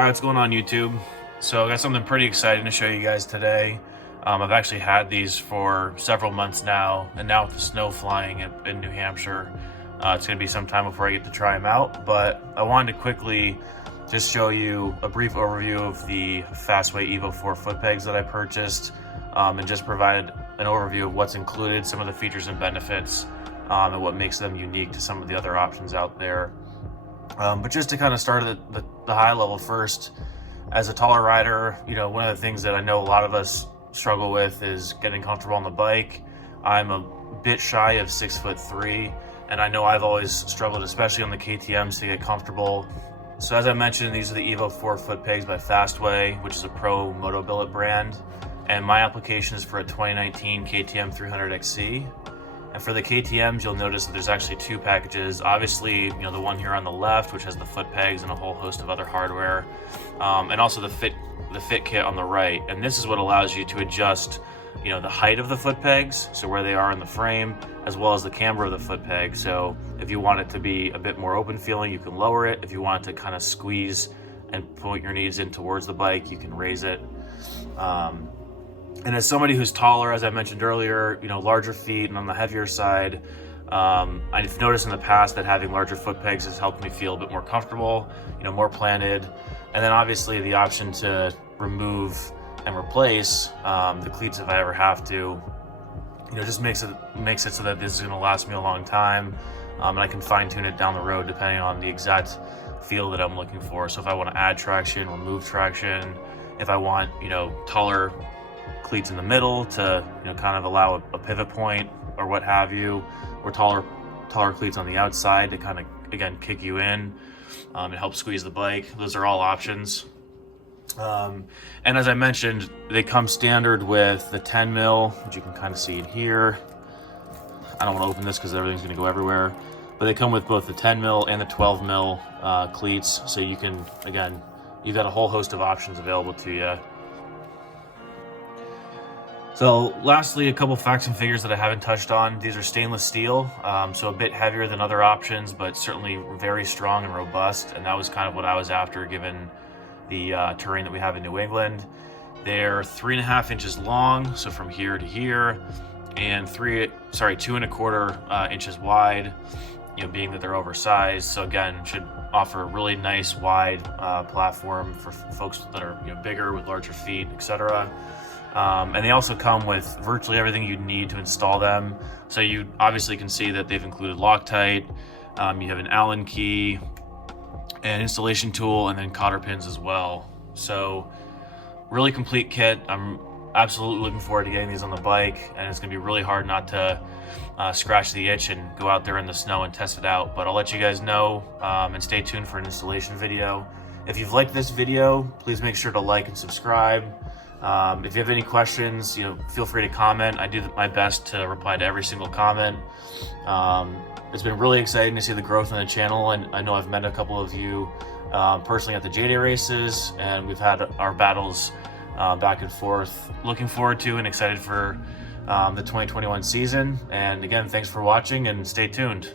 Alright, what's going on YouTube? So I got something pretty exciting to show you guys today. I've actually had these for several months now, and now with the snow flying in New Hampshire, it's going to be some time before I get to try them out. But I wanted to quickly just show you a brief overview of the Fastway Evo 4 Footpegs that I purchased, and just provide an overview of what's included, some of the features and benefits, and what makes them unique to some of the other options out there. But just to kind of start at the high level first, as a taller rider, you know, one of the things that I know a lot of us struggle with is getting comfortable on the bike. I'm a bit shy of 6'3", and I know I've always struggled, especially on the KTMs, to get comfortable. So as I mentioned, these are the Evo 4 Footpegs by Fastway, which is a pro Moto Billet brand, and my application is for a 2019 KTM 300XC. And for the KTMs, you'll notice that there's actually two packages. Obviously, you know, the one here on the left, which has the foot pegs and a whole host of other hardware, and also the fit kit on the right. And this is what allows you to adjust, you know, the height of the foot pegs, so where they are in the frame, as well as the camber of the foot peg. So if you want it to be a bit more open feeling, you can lower it. If you want it to kind of squeeze and point your knees in towards the bike, you can raise it. And as somebody who's taller, as I mentioned earlier, you know, larger feet and on the heavier side, I've noticed in the past that having larger foot pegs has helped me feel a bit more comfortable, you know, more planted. And then obviously the option to remove and replace the cleats if I ever have to, you know, just makes it so that this is going to last me a long time, and I can fine tune it down the road depending on the exact feel that I'm looking for. So if I want to add traction, remove traction, if I want, you know, taller cleats in the middle to, you know, kind of allow a pivot point or what have you, or taller cleats on the outside to kind of, again, kick you in and help squeeze the bike. Those are all options. And as I mentioned, they come standard with the 10 mil, which you can kind of see in here. I don't want to open this because everything's going to go everywhere, but they come with both the 10 mil and the 12 mil cleats. So you can, again, you've got a whole host of options available to you. So lastly, a couple facts and figures that I haven't touched on. These are stainless steel, so a bit heavier than other options, but certainly very strong and robust. And that was kind of what I was after, given the terrain that we have in New England. They're 3.5 inches long, so from here to here, and 2.25 inches wide, you know, being that they're oversized. So again, should offer a really nice wide platform for folks that are, you know, bigger with larger feet, etc. And they also come with virtually everything you need to install them. So you obviously can see that they've included Loctite, you have an Allen key, an installation tool, and then cotter pins as well. So really complete kit. I'm absolutely looking forward to getting these on the bike, and it's gonna be really hard not to scratch the itch and go out there in the snow and test it out. But I'll let you guys know, and stay tuned for an installation video. If you've liked this video, please make sure to like and subscribe. If you have any questions, you know, feel free to comment. I do my best to reply to every single comment. It's been really exciting to see the growth on the channel, and I know I've met a couple of you personally at the J-Day races, and we've had our battles back and forth. Looking forward to and excited for the 2021 season. And again, thanks for watching, and stay tuned.